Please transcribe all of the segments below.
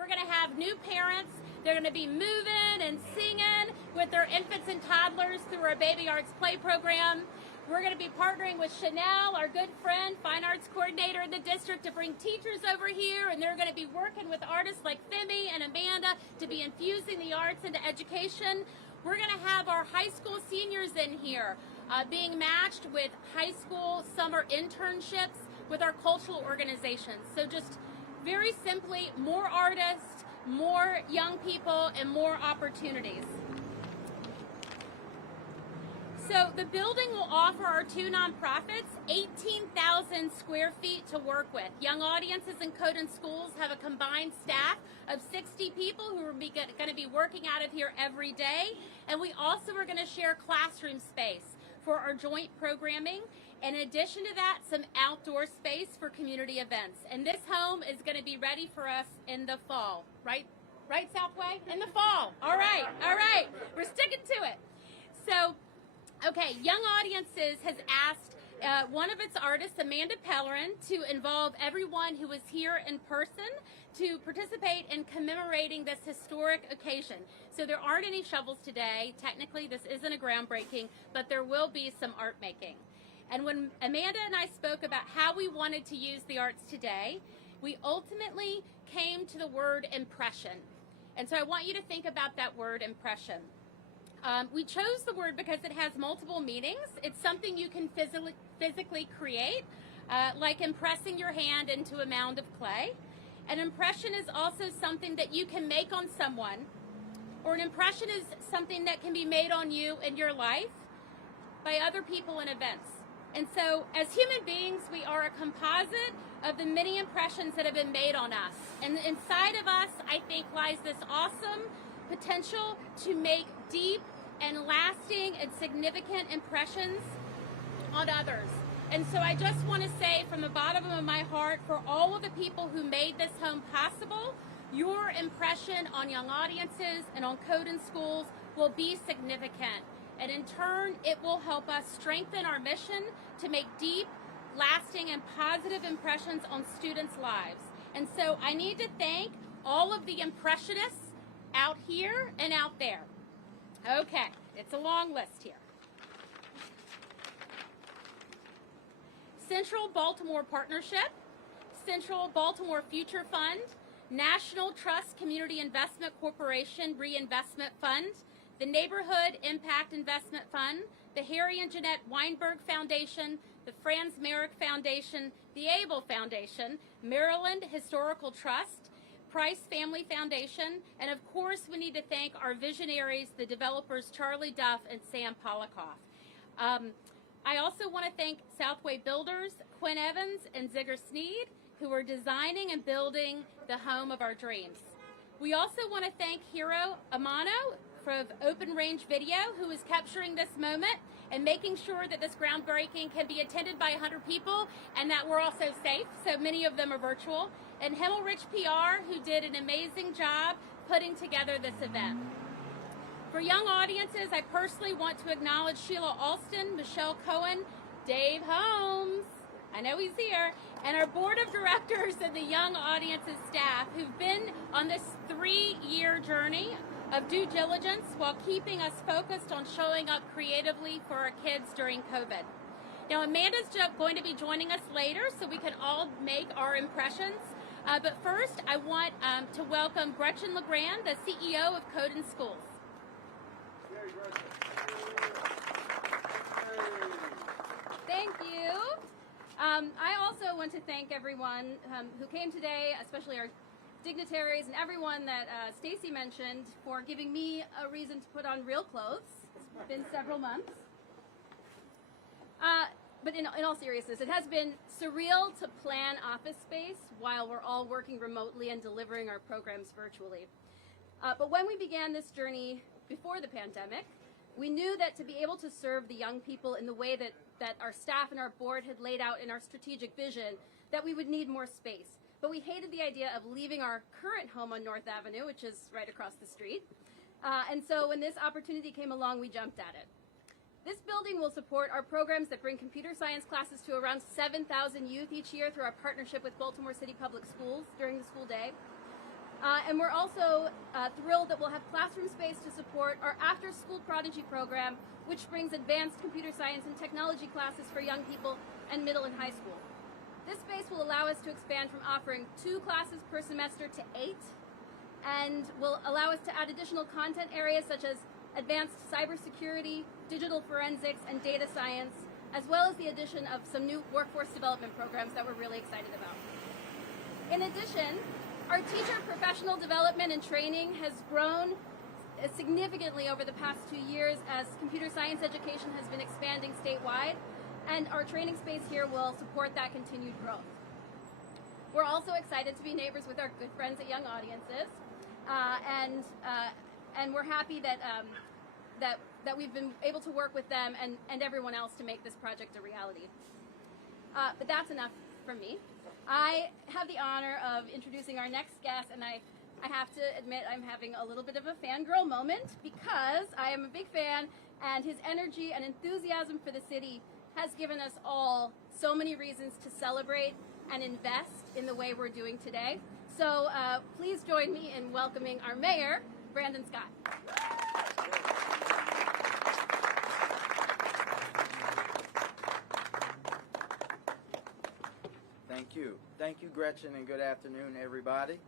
We're going to have new parents. They're going to be moving and singing with their infants and toddlers through our Baby Arts Play program. We're going to be partnering with Chanel, our good friend, fine arts coordinator in the district, to bring teachers over here, and they're going to be working with artists like Femi and Amanda to be infusing the arts into education. We're going to have our high school seniors in here being matched with high school summer internships with our cultural organizations. So just very simply, more artists, more young people, and more opportunities. So the building will offer our two nonprofits 18,000 square feet to work with. Young Audiences and Code in Schools have a combined staff of 60 people who are going to be working out of here every day. And we also are going to share classroom space for our joint programming. In addition to that, some outdoor space for community events. And this home is going to be ready for us in the fall, right? Right, Southway? In the fall. All right. We're sticking to it. So, okay, Young Audiences has asked one of its artists, Amanda Pellerin, to involve everyone who is here in person to participate in commemorating this historic occasion. So there aren't any shovels today. Technically, this isn't a groundbreaking, but there will be some art making. And when Amanda and I spoke about how we wanted to use the arts today, we ultimately came to the word impression. And so I want you to think about that word impression. We chose the word because it has multiple meanings. It's something you can physically create, like impressing your hand into a mound of clay. An impression is also something that you can make on someone, or an impression is something that can be made on you in your life by other people and events. And so as human beings, we are a composite of the many impressions that have been made on us. And inside of us, I think, lies this awesome potential to make deep and lasting and significant impressions on others. And so I just want to say from the bottom of my heart, for all of the people who made this home possible, your impression on Young Audiences and on Code in Schools will be significant. And in turn, it will help us strengthen our mission to make deep, lasting, and positive impressions on students' lives. And so I need to thank all of the impressionists out here and out there. Okay, it's a long list here. Central Baltimore Partnership, Central Baltimore Future Fund, National Trust Community Investment Corporation Reinvestment Fund, the Neighborhood Impact Investment Fund, the Harry and Jeanette Weinberg Foundation, the Franz Marek Foundation, the Abel Foundation, Maryland Historical Trust, Price Family Foundation, and of course we need to thank our visionaries, the developers Charlie Duff and Sam Polikoff. I also want to thank Southway Builders, Quinn Evans and Zigger Sneed, who are designing and building the home of our dreams. We also want to thank Hiro Amano from Open Range Video, who is capturing this moment and making sure that this groundbreaking can be attended by 100 people and that we're also safe, so many of them are virtual. And Himmelrich PR, who did an amazing job putting together this event. For Young Audiences, I personally want to acknowledge Sheila Alston, Michelle Cohen, Dave Holmes, I know he's here, and our board of directors and the Young Audiences staff who've been on this 3-year journey of due diligence while keeping us focused on showing up creatively for our kids during COVID. Now, Amanda's going to be joining us later so we can all make our impressions. But first, I want to welcome Gretchen LeGrand, the CEO of Code in Schools. Thank you. I also want to thank everyone who came today, especially our dignitaries and everyone that Stacy mentioned, for giving me a reason to put on real clothes. It's been several months. But in all seriousness, it has been surreal to plan office space while we're all working remotely and delivering our programs virtually. But when we began this journey before the pandemic, we knew that to be able to serve the young people in the way that our staff and our board had laid out in our strategic vision, that we would need more space. But we hated the idea of leaving our current home on North Avenue, which is right across the street. And so when this opportunity came along, we jumped at it. This building will support our programs that bring computer science classes to around 7,000 youth each year through our partnership with Baltimore City Public Schools during the school day. And we're also thrilled that we'll have classroom space to support our after-school prodigy program, which brings advanced computer science and technology classes for young people and middle and high school. This space will allow us to expand from offering 2 classes per semester to 8, and will allow us to add additional content areas such as advanced cybersecurity, digital forensics, and data science, as well as the addition of some new workforce development programs that we're really excited about. In addition, our teacher professional development and training has grown significantly over the past 2 years as computer science education has been expanding statewide, and our training space here will support that continued growth. We're also excited to be neighbors with our good friends at Young Audiences, and we're happy that we've been able to work with them and everyone else to make this project a reality. But that's enough from me. I have the honor of introducing our next guest, and I have to admit I'm having a little bit of a fangirl moment because I am a big fan, and his energy and enthusiasm for the city has given us all so many reasons to celebrate and invest in the way we're doing today. So please join me in welcoming our mayor, Brandon Scott. Thank you. Thank you, Gretchen, and good afternoon, everybody.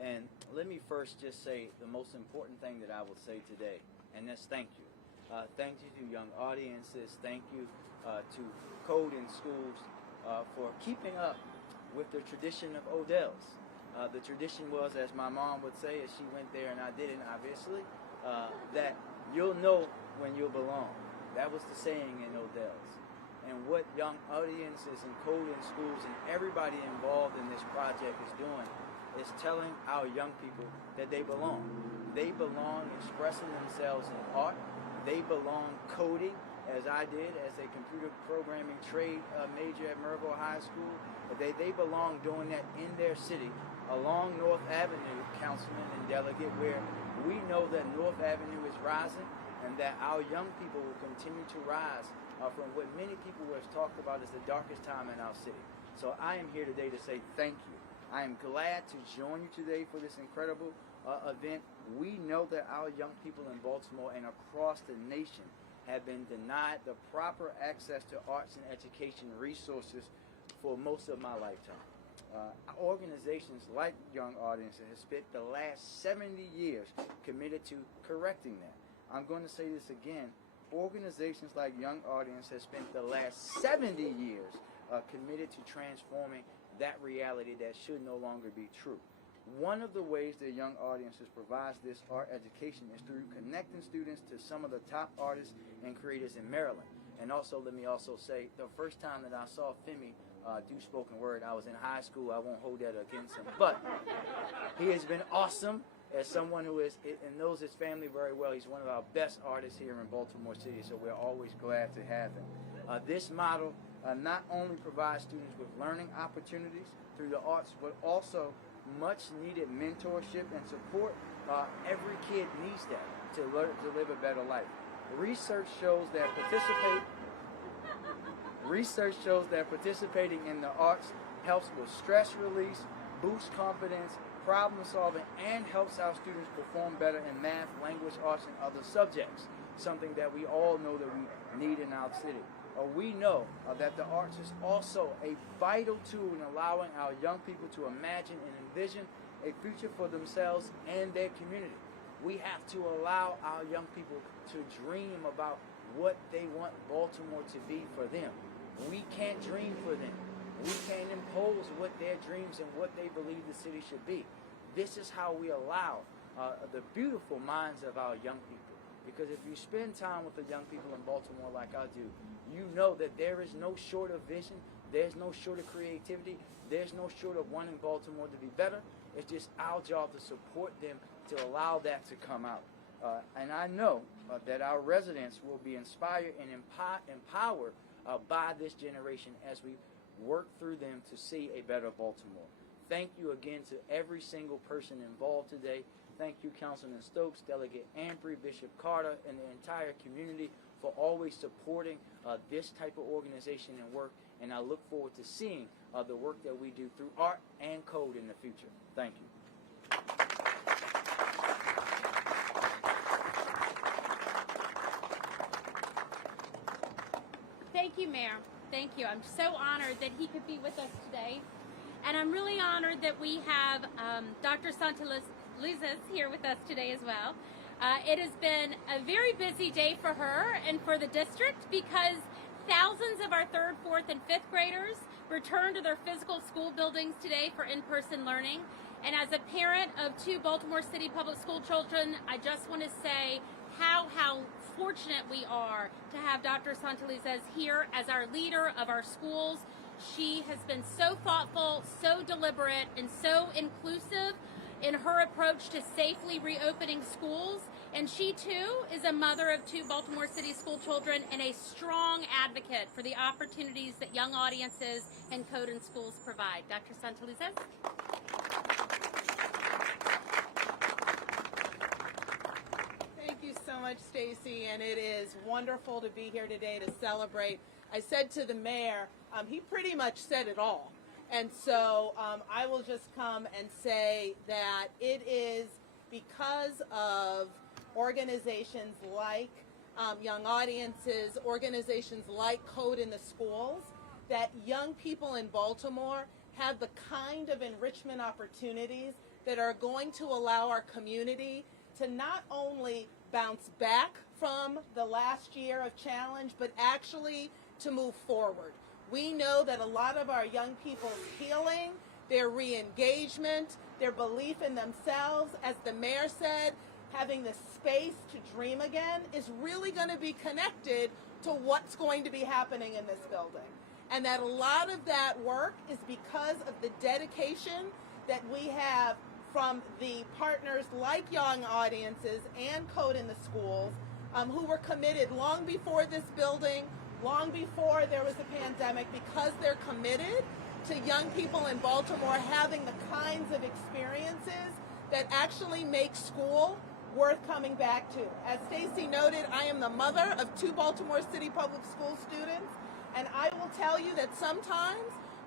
And let me first just say the most important thing that I will say today, and that's thank you. Thank you to Young Audiences. Thank you to Code in Schools for keeping up with the tradition of Odell's. The tradition was, as my mom would say, as she went there and I didn't, obviously, that you'll know when you'll belong. That was the saying in Odell's. And what Young Audiences and Code in Schools and everybody involved in this project is doing is telling our young people that they belong. They belong expressing themselves in art. They belong coding, as I did, as a computer programming trade major at Maryville High School. They belong doing that in their city, along North Avenue, Councilman and Delegate, where we know that North Avenue is rising and that our young people will continue to rise from what many people have talked about as the darkest time in our city. So I am here today to say thank you. I am glad to join you today for this incredible event. We know that our young people in Baltimore and across the nation have been denied the proper access to arts and education resources for most of my lifetime. Organizations like Young Audiences have spent the last 70 years committed to correcting that. I'm going to say this again. Organizations like Young Audience has spent the last 70 years committed to transforming that reality that should no longer be true. One of the ways that Young Audiences provides this art education is through connecting students to some of the top artists and creators in Maryland. And also, let me also say, the first time that I saw Femi do spoken word, I was in high school. I won't hold that against him. But he has been awesome. As someone who is and knows his family very well, he's one of our best artists here in Baltimore City, so we're always glad to have him. This model not only provides students with learning opportunities through the arts, but also much needed mentorship and support. Every kid needs that to live a better life. Research shows that participating in the arts helps with stress release, boosts confidence, problem solving, and helps our students perform better in math, language, arts, and other subjects, something that we all know that we need in our city. We know that the arts is also a vital tool in allowing our young people to imagine and envision a future for themselves and their community. We have to allow our young people to dream about what they want Baltimore to be for them. We can't dream for them. We can't impose what their dreams and what they believe the city should be. This is how we allow the beautiful minds of our young people. Because if you spend time with the young people in Baltimore like I do, you know that there is no short of vision, there's no short of creativity, there's no short of wanting Baltimore to be better. It's just our job to support them to allow that to come out. And I know that our residents will be inspired and empowered by this generation as we work through them to see a better Baltimore. Thank you again to every single person involved today. Thank you, Councilman Stokes, Delegate Ambry, Bishop Carter, and the entire community for always supporting this type of organization and work. And I look forward to seeing the work that we do through art and code in the future. Thank you. Thank you, Mayor. Thank you. I'm so honored that he could be with us today. And I'm really honored that we have Dr. Santelises here with us today as well. It has been a very busy day for her and for the district because thousands of our 3rd, 4th, and 5th graders return to their physical school buildings today for in-person learning. And as a parent of 2 Baltimore City public school children, I just want to say how fortunate we are to have Dr. Santelises here as our leader of our schools. She has been so thoughtful, so deliberate, and so inclusive in her approach to safely reopening schools. And she, too, is a mother of 2 Baltimore City school children and a strong advocate for the opportunities that young audiences and Coden schools provide. Dr. Santelises? Thank you so much, Stacy, and it is wonderful to be here today to celebrate. I said to the mayor, he pretty much said it all. And so I will just come and say that it is because of organizations like Young Audiences, organizations like Code in the Schools, that young people in Baltimore have the kind of enrichment opportunities that are going to allow our community to not only bounce back from the last year of challenge, but actually to move forward. We know that a lot of our young people's healing, their re-engagement, their belief in themselves, as the mayor said, having the space to dream again is really going to be connected to what's going to be happening in this building. And that a lot of that work is because of the dedication that we have from the partners like Young Audiences and Code in the Schools, who were committed long before this building, long before there was a pandemic, because they're committed to young people in Baltimore having the kinds of experiences that actually make school worth coming back to. As Stacy noted, I am the mother of 2 Baltimore City public school students, and I will tell you that sometimes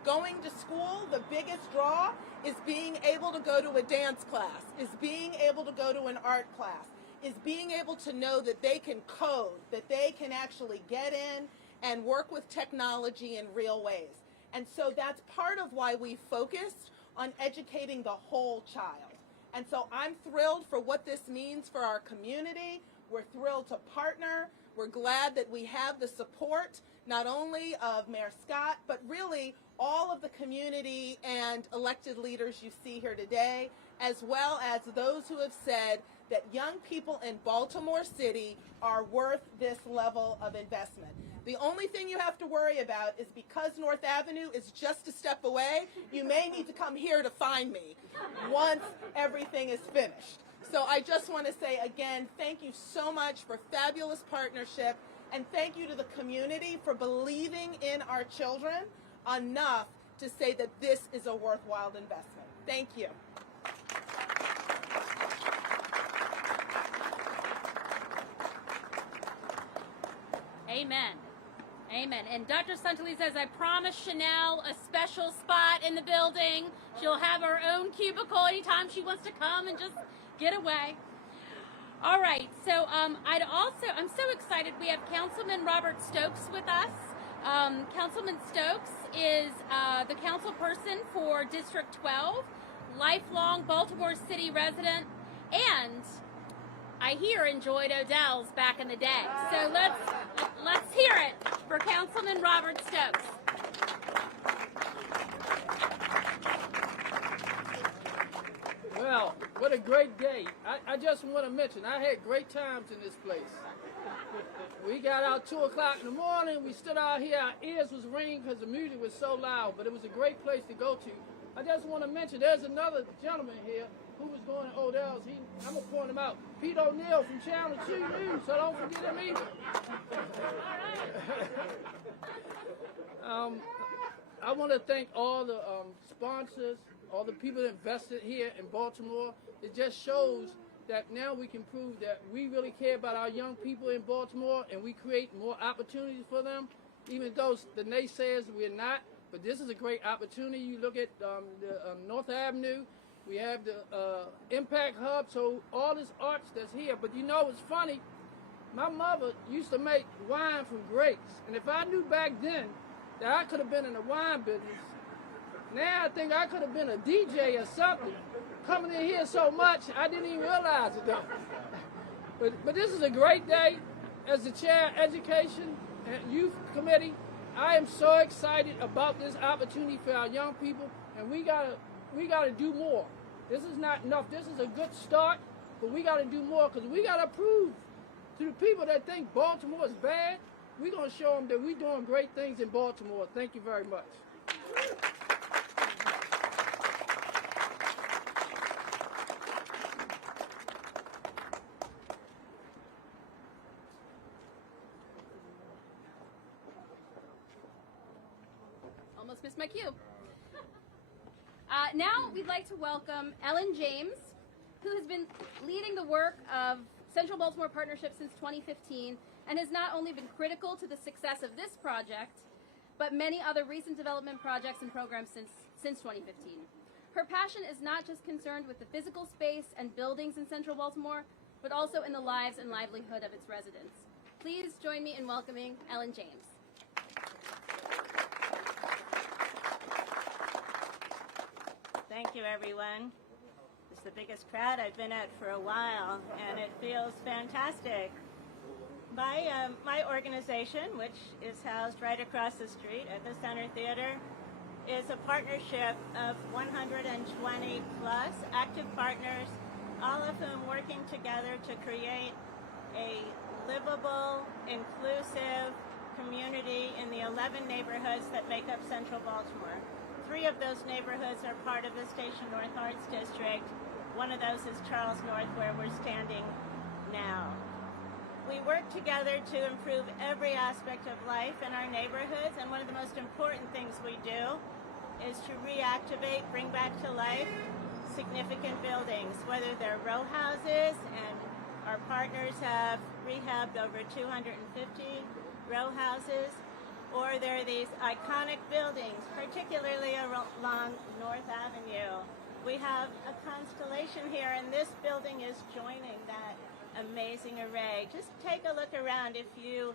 going to school, the biggest draw is being able to go to a dance class, is being able to go to an art class, is being able to know that they can code, that they can actually get in and work with technology in real ways. And so that's part of why we focused on educating the whole child. And so I'm thrilled for what this means for our community. We're thrilled to partner. We're glad that we have the support not only of Mayor Scott, but really all of the community and elected leaders you see here today, as well as those who have said that young people in Baltimore City are worth this level of investment. The only thing you have to worry about is because North Avenue is just a step away, you may need to come here to find me once everything is finished. So I just want to say again, thank you so much for fabulous partnership, and thank you to the community for believing in our children enough to say that this is a worthwhile investment. Thank you. Amen. Amen. And Dr. Santelises, I promised Chanel a special spot in the building. She'll have her own cubicle anytime she wants to come and just get away. All right. So I'm so excited. We have Councilman Robert Stokes with us. Councilman Stokes is the council person for District 12, lifelong Baltimore City resident, and I hear enjoyed Odell's back in the day. So let's hear it for Councilman Robert Stokes. Well, what a great day. I just want to mention, I had great times in this place. We got out 2 o'clock in the morning. We stood out here. Our ears was ringing because the music was so loud, but it was a great place to go to. I just want to mention, there's another gentleman here who was going to Odell's. I'm going to point him out. Pete O'Neill from Channel 2 News, so don't forget him either. I want to thank all the sponsors, all the people that invested here in Baltimore. It just shows that now we can prove that we really care about our young people in Baltimore, and we create more opportunities for them, even though the naysayers we're not. But this is a great opportunity. You look at North Avenue. We have the Impact Hub, so all this arts that's here. But you know, it's funny. my mother used to make wine from grapes. And if I knew back then that I could have been in the wine business, now I think I could have been a DJ or something. Coming in here so much, I didn't even realize it though. But this is a great day. As the chair of Education and Youth Committee, I am so excited about this opportunity for our young people, and we gotta do more. This is not enough. This is a good start, but we gotta do more because we gotta prove to the people that think Baltimore is bad, we're gonna show them that we're doing great things in Baltimore. Thank you very much. Almost missed my cue. Now we'd like to welcome Ellen James, who has been leading the work of Central Baltimore Partnership since 2015 and has not only been critical to the success of this project, but many other recent development projects and programs since 2015. Her passion is not just concerned with the physical space and buildings in Central Baltimore, but also in the lives and livelihood of its residents. Please join me in welcoming Ellen James. Thank you, everyone. It's the biggest crowd I've been at for a while, and it feels fantastic. My organization, which is housed right across the street at the Center Theater, is a partnership of 120 plus active partners, all of whom working together to create a livable, inclusive community in the 11 neighborhoods that make up Central Baltimore. 3 of those neighborhoods are part of the Station North Arts District. One of those is Charles North, where we're standing now. We work together to improve every aspect of life in our neighborhoods, and one of the most important things we do is to reactivate, bring back to life significant buildings, whether they're row houses, and our partners have rehabbed over 250 row houses, or there are these iconic buildings, particularly along North Avenue. We have a constellation here, and this building is joining that amazing array. Just take a look around if you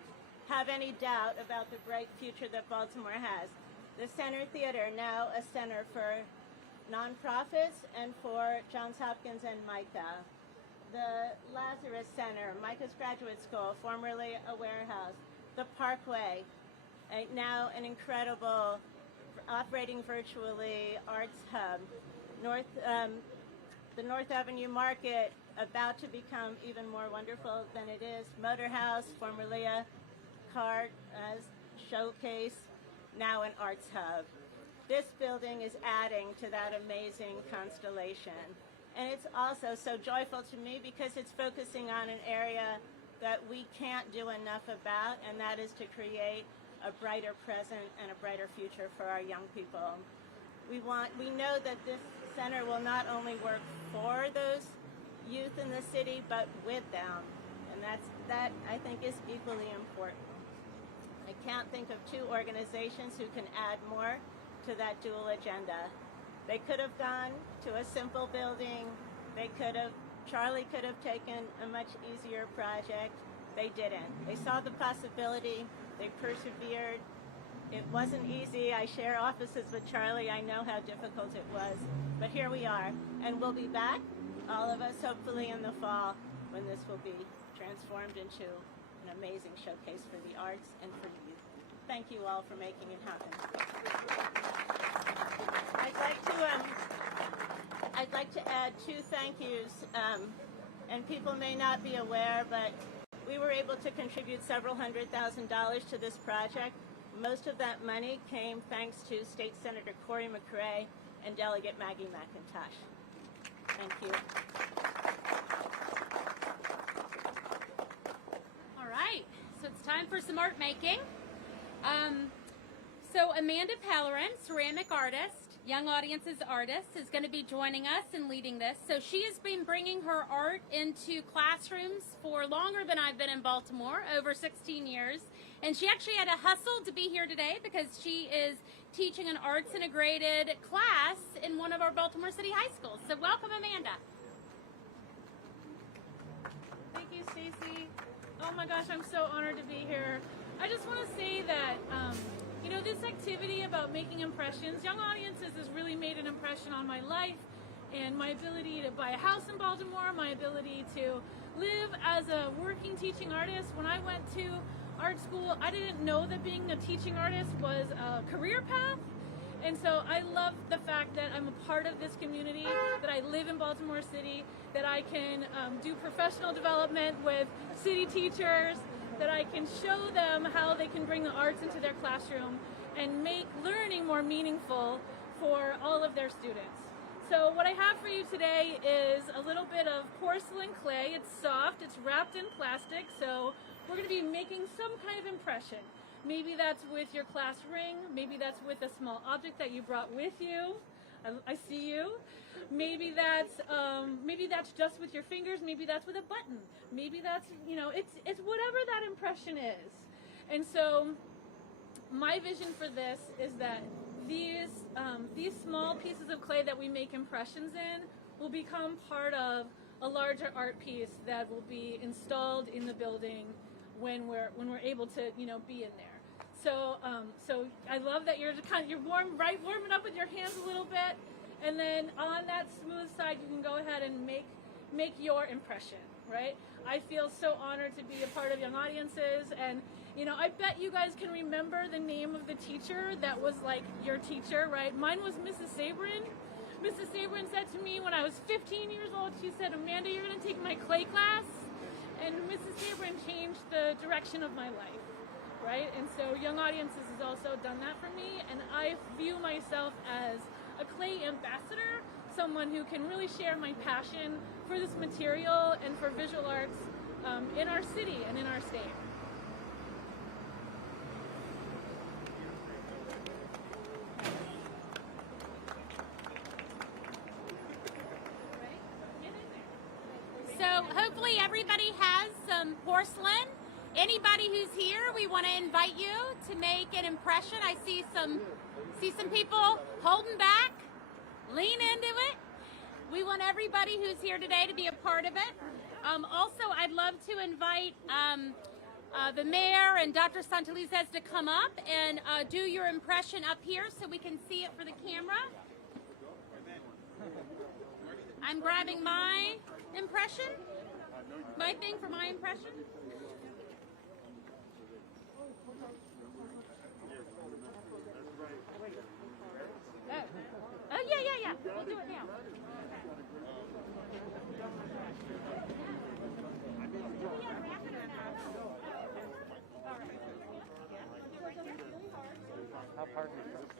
have any doubt about the bright future that Baltimore has. The Center Theater, now a center for nonprofits and for Johns Hopkins and MICA. The Lazarus Center, MICA's graduate school, formerly a warehouse. The Parkway, now an incredible, operating virtually, arts hub. The North Avenue Market, about to become even more wonderful than it is. Motor House, formerly a car showcase, now an arts hub. This building is adding to that amazing constellation. And it's also so joyful to me because it's focusing on an area that we can't do enough about, and that is to create a brighter present and a brighter future for our young people. We know that this center will not only work for those youth in the city, but with them. And that I think is equally important. I can't think of 2 organizations who can add more to that dual agenda. They could have gone to a simple building. Charlie could have taken a much easier project. They didn't. They saw the possibility. They persevered. It wasn't easy. I share offices with Charlie. I know how difficult it was. But here we are. And we'll be back, all of us, hopefully in the fall, when this will be transformed into an amazing showcase for the arts and for the youth. Thank you all for making it happen. I'd like to add 2 thank yous, and people may not be aware, but we were able to contribute several $100,000 to this project. Most of that money came thanks to State Senator Cory McRae and Delegate Maggie McIntosh. Thank you. All right, so it's time for some art making. So Amanda Pellerin, ceramic artist, Young Audiences artist, is going to be joining us and leading this. So she has been bringing her art into classrooms for longer than I've been in Baltimore, over 16 years. And she actually had to hustle to be here today because she is teaching an arts integrated class in one of our Baltimore City high schools. So welcome, Amanda. Thank you, Stacy. Oh, Oh my gosh, I'm so honored to be here. I just want to say that, you know, this activity about making impressions, Young Audiences has really made an impression on my life and my ability to buy a house in Baltimore, my ability to live as a working teaching artist. When I went to art school, I didn't know that being a teaching artist was a career path. And so I love the fact that I'm a part of this community, that I live in Baltimore City, that I can do professional development with city teachers, that I can show them how they can bring the arts into their classroom and make learning more meaningful for all of their students. So what I have for you today is a little bit of porcelain clay. It's soft, it's wrapped in plastic, so we're going to be making some kind of impression. Maybe that's with your class ring, maybe that's with a small object that you brought with you. I see you. Maybe that's just with your fingers, maybe that's with a button. Maybe that's, you know, it's whatever that impression is. And so my vision for this is that these small pieces of clay that we make impressions in will become part of a larger art piece that will be installed in the building when we're able to, you know, be in there. So I love that you're warming up with your hands a little bit, and then on that smooth side you can go ahead and make your impression, right? I feel so honored to be a part of Young Audiences, and you know, I bet you guys can remember the name of the teacher that was like your teacher, right? Mine was Mrs. Sabrin. Mrs. Sabrin said to me when I was 15 years old, she said, "Amanda, you're going to take my clay class." And Mrs. Sabrin changed the direction of my life, right? And so Young Audiences has also done that for me, and I view myself as a clay ambassador, someone who can really share my passion for this material and for visual arts in our city and in our state. So hopefully everybody has some porcelain. Anybody who's here, we want to invite you to make an impression. I see some people holding back. Lean into it. We want everybody who's here today to be a part of it. Also, I'd love to invite the mayor and Dr. Santelises to come up and do your impression up here so we can see it for the camera. I'm grabbing my impression, my thing for my impression. Oh, yeah. We'll do it now. How hard is this?